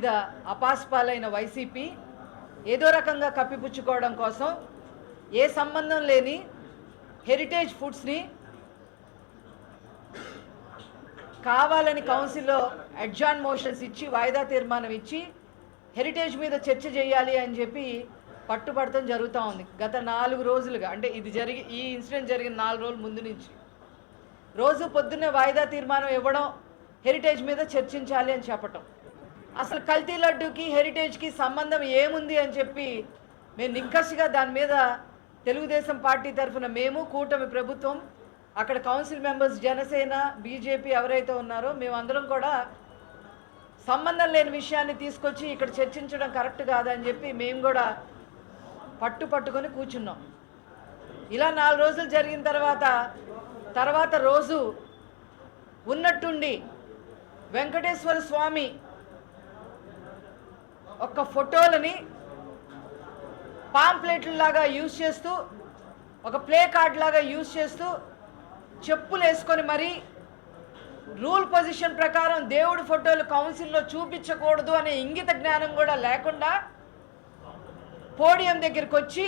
మీద అపాస్పాలైన వైసీపీ ఏదో రకంగా కప్పిపుచ్చుకోవడం కోసం ఏ సంబంధం లేని హెరిటేజ్ ఫుడ్స్ని కావాలని కౌన్సిల్లో అడ్జార్న్ మోషన్స్ ఇచ్చి వాయిదా తీర్మానం ఇచ్చి హెరిటేజ్ మీద చర్చ చేయాలి అని చెప్పి పట్టుబడటం జరుగుతూ ఉంది. గత 4 రోజులుగా, అంటే ఈ ఇన్సిడెంట్ జరిగిన 4 రోజుల ముందు నుంచి రోజు పొద్దున్నే వాయిదా తీర్మానం ఇవ్వడం, హెరిటేజ్ మీద చర్చించాలి అని చెప్పటం. అసలు కల్తీ లడ్డూకి హెరిటేజ్కి సంబంధం ఏముంది అని చెప్పి మేము నిక్కచ్చిగా దాని మీద తెలుగుదేశం పార్టీ తరఫున మేము, కూటమి ప్రభుత్వం, అక్కడ కౌన్సిల్ మెంబర్స్, జనసేన, బీజేపీ ఎవరైతే ఉన్నారో మేమందరం కూడా సంబంధం లేని విషయాన్ని తీసుకొచ్చి ఇక్కడ చర్చించడం కరెక్ట్ కాదని చెప్పి మేము కూడా పట్టుకొని కూర్చున్నాం. ఇలా 4 రోజులు జరిగిన తర్వాత రోజు ఉన్నట్టుండి వెంకటేశ్వర స్వామి ఒక ఫోటోలని పాంప్లెట్లలాగా యూజ్ చేస్తూ, ఒక ప్లే కార్డ్ లాగా యూజ్ చేస్తూ, చెప్పులు వేసుకొని మరీ రూల్ పొజిషన్ ప్రకారం దేవుడి ఫోటోలు కౌన్సిల్లో చూపించకూడదు అనే ఇంగిత జ్ఞానం కూడా లేకుండా పోడియం దగ్గరికి వచ్చి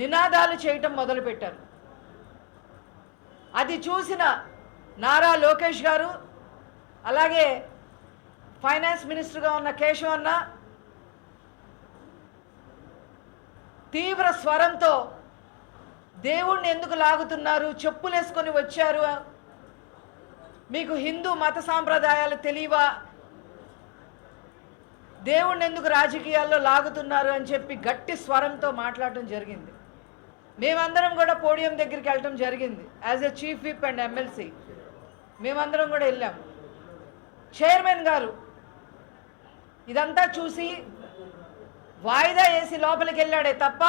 నినాదాలు చేయటం మొదలుపెట్టారు. అది చూసిన నారా లోకేష్ గారు, అలాగే ఫైనాన్స్ మినిస్టర్గా ఉన్న కేశవన్న తీవ్ర స్వరంతో దేవుణ్ణి ఎందుకు లాగుతున్నారు, చెప్పులు వేసుకొని వచ్చారు, మీకు హిందూ మత సాంప్రదాయాలు తెలియవా, దేవుణ్ణి ఎందుకు రాజకీయాల్లో లాగుతున్నారు అని చెప్పి గట్టి స్వరంతో మాట్లాడటం జరిగింది. మేమందరం కూడా పోడియం దగ్గరికి వెళ్ళటం జరిగింది. As a chief whip and MLC మేమందరం కూడా వెళ్ళాం. చైర్మన్ గారు ఇదంతా చూసి వాయిదా వేసి లోపలికి వెళ్ళాడే తప్ప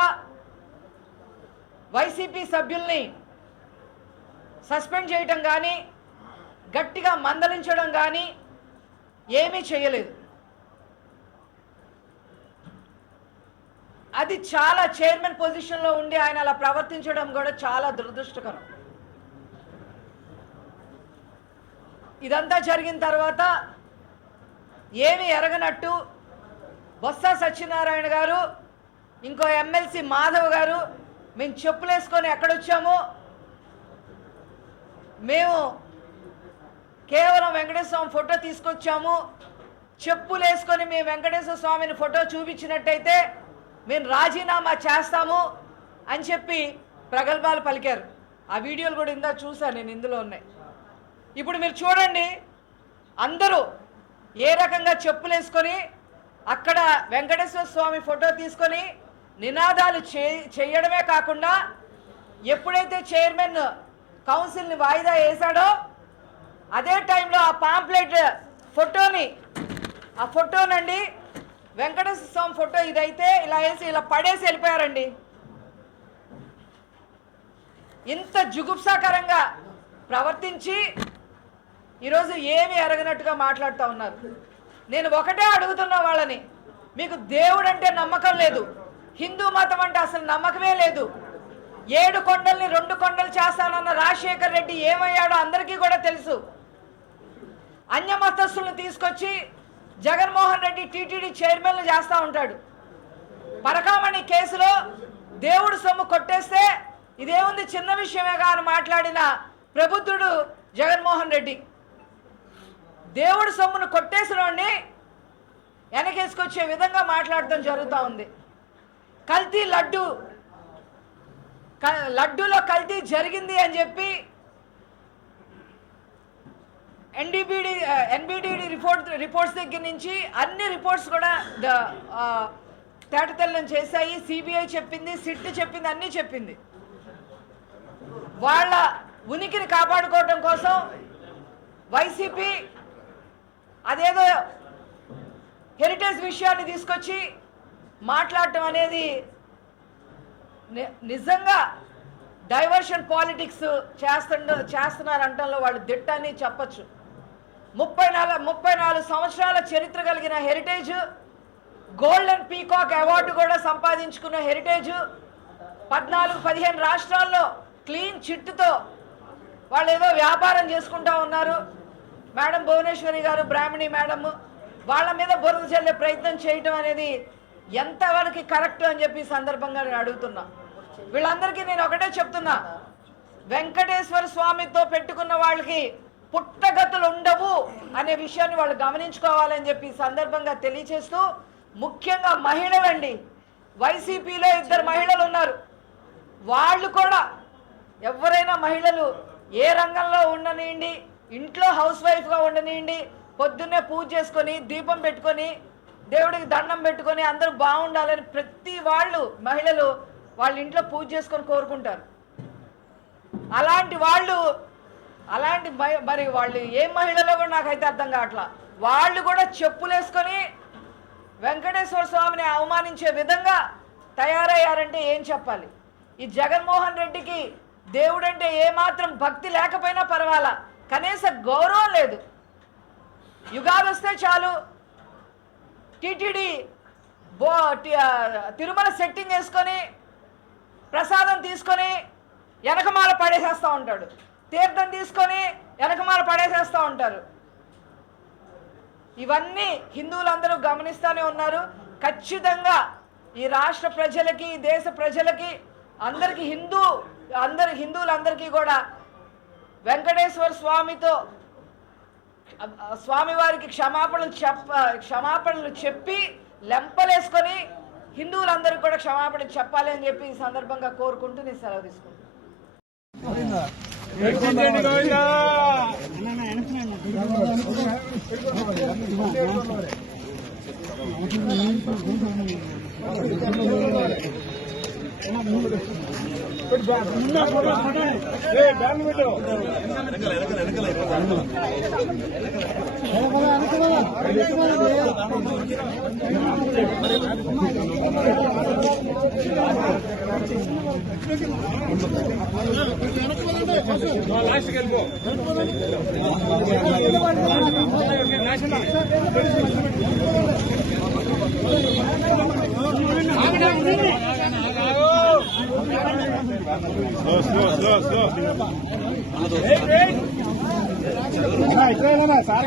వైసీపీ సభ్యుల్ని సస్పెండ్ చేయటం కానీ, గట్టిగా మందలించడం కానీ ఏమీ చేయలేదు. అది చాలా, చైర్మన్ పొజిషన్లో ఉండి ఆయన అలా ప్రవర్తించడం కూడా చాలా దురదృష్టకరం. ఇదంతా జరిగిన తర్వాత ఏమి ఎరగనట్టు బొత్స సత్యనారాయణ గారు, ఇంకో ఎమ్మెల్సీ మాధవ్ గారు, మేము చెప్పులు వేసుకొని ఎక్కడొచ్చాము, మేము కేవలం వెంకటేశ్వర స్వామి ఫోటో తీసుకొచ్చాము, చెప్పులు వేసుకొని మేము వెంకటేశ్వర స్వామిని ఫోటో చూపించినట్టయితే మేము రాజీనామా చేస్తాము అని చెప్పి ప్రగల్భాలు పలికారు. ఆ వీడియోలు కూడా ఇందా చూశాను నేను, ఇందులో ఉన్నాయి. ఇప్పుడు మీరు చూడండి, అందరూ ఏ రకంగా చెప్పులు వేసుకొని అక్కడ వెంకటేశ్వర స్వామి ఫోటో తీసుకొని నినాదాలు చేయడమే కాకుండా, ఎప్పుడైతే చైర్మన్ కౌన్సిల్ని వాయిదా వేశాడో అదే టైంలో ఆ పాంప్లెట్ ఫోటోనండి వెంకటేశ్వర స్వామి ఫోటో ఇదైతే ఇలా వేసి ఇలా పడేసి వెళ్ళిపోయారండి. ఇంత జుగుప్సాకరంగా ప్రవర్తించి ఈరోజు ఏమి ఎరగనట్టుగా మాట్లాడుతూ ఉన్నారు. నేను ఒకటే అడుగుతున్నా వాళ్ళని, మీకు దేవుడు అంటే నమ్మకం లేదు, హిందూ మతం అంటే అసలు నమ్మకమే లేదు. 7 కొండల్ని 2 కొండలు చేస్తానన్న రాజశేఖర్ రెడ్డి ఏమయ్యాడో అందరికీ కూడా తెలుసు. అన్యమతస్తులను తీసుకొచ్చి జగన్మోహన్ రెడ్డి టీటీడీ చైర్మన్లు చేస్తూ ఉంటాడు. పరకామణి కేసులో దేవుడు సొమ్ము కొట్టేస్తే ఇదేముంది చిన్న విషయమేగా అని మాట్లాడిన ప్రబుద్ధుడు జగన్మోహన్ రెడ్డి. దేవుడు సొమ్మును కొట్టేసిన వాడిని వెనకేసుకొచ్చే విధంగా మాట్లాడటం జరుగుతూ ఉంది. కల్తీ లడ్డూలో కల్తీ జరిగింది అని చెప్పి ఎన్బిడిడి రిపోర్ట్స్ దగ్గర నుంచి అన్ని రిపోర్ట్స్ కూడా తేటతెల్లం చేశాయి. సిబిఐ చెప్పింది, సిట్ చెప్పింది, అన్నీ చెప్పింది. వాళ్ళ ఉనికిని కాపాడుకోవటం కోసం వైసీపీ అదేదో హెరిటేజ్ విషయాన్ని తీసుకొచ్చి మాట్లాడటం అనేది నిజంగా డైవర్షన్ పాలిటిక్స్ చేస్తున్నారంటంలో వాళ్ళు దిట్టని చెప్పచ్చు. 34 సంవత్సరాల చరిత్ర కలిగిన హెరిటేజ్, గోల్డెన్ పీకాక్ అవార్డు కూడా సంపాదించుకున్న హెరిటేజ్ 14-15 రాష్ట్రాల్లో క్లీన్ చిట్టుతో వాళ్ళు ఏదో వ్యాపారం చేసుకుంటూ ఉన్నారు. మేడం భువనేశ్వరి గారు, బ్రాహ్మణి మేడం, వాళ్ళ మీద బురద చల్లే ప్రయత్నం చేయటం అనేది ఎంతవరకు కరెక్ట్ అని చెప్పి సందర్భంగా నేను అడుగుతున్నా. వీళ్ళందరికీ నేను ఒకటే చెప్తున్నా, వెంకటేశ్వర స్వామితో పెట్టుకున్న వాళ్ళకి పుట్టగతులు ఉండవు అనే విషయాన్ని వాళ్ళు గమనించుకోవాలని చెప్పి సందర్భంగా తెలియచేస్తూ, ముఖ్యంగా మహిళలండి, వైసీపీలో 2 మహిళలు ఉన్నారు. వాళ్ళు కూడా ఎవరైనా మహిళలు ఏ రంగంలో ఉండనియండి, ఇంట్లో హౌస్ వైఫ్గా ఉండనియండి, పొద్దున్నే పూజ చేసుకొని దీపం పెట్టుకొని దేవుడికి దండం పెట్టుకొని అందరూ బాగుండాలని ప్రతి వాళ్ళు మహిళలు వాళ్ళ ఇంట్లో పూజ చేసుకొని కోరుకుంటారు. అలాంటి వాళ్ళు మరి వాళ్ళు ఏ మహిళలో కూడా నాకైతే అర్థం కావట్లా. వాళ్ళు కూడా చెప్పులు వేసుకొని వెంకటేశ్వర స్వామిని అవమానించే విధంగా తయారయ్యారంటే ఏం చెప్పాలి? ఈ జగన్మోహన్ రెడ్డికి దేవుడంటే ఏమాత్రం భక్తి లేకపోయినా పర్వాలా, కనీస గౌరవం లేదు. యుగాలు వస్తే చాలు టీటీడీ తిరుమల సెట్టింగ్ వేసుకొని ప్రసాదం తీసుకొని వెనకమాల పడేసేస్తూ ఉంటాడు, తీర్థం తీసుకొని వెనకమాల పడేసేస్తూ ఉంటారు. ఇవన్నీ హిందువులందరూ గమనిస్తూనే ఉన్నారు. ఖచ్చితంగా ఈ రాష్ట్ర ప్రజలకి, ఈ దేశ ప్రజలకి, అందరికీ హిందువులందరికీ కూడా వెంకటేశ్వర స్వామివారికి క్షమాపణలు చెప్పి లెంపలేసుకొని హిందువులందరికీ కూడా క్షమాపణ చెప్పాలి అని చెప్పి ఈ సందర్భంగా కోరుకుంటూ నేను సెలవు తీసుకుంటాను. సార్